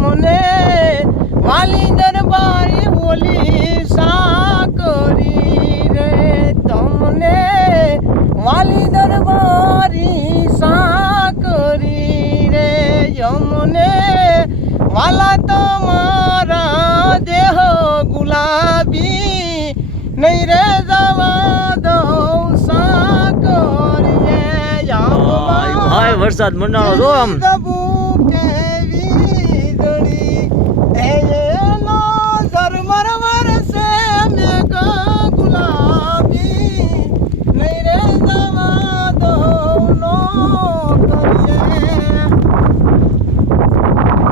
મને વાલી દરબારે બોલી સાકરી રે. તમને વાલી દરબારી સાકરી રે. યમને વાલા તમારા દેહ ગુલાબી નહીં રે જવા દઉં સાકરીએ ભાઈ વરસાદ મંડાણો જો આમ? દબુ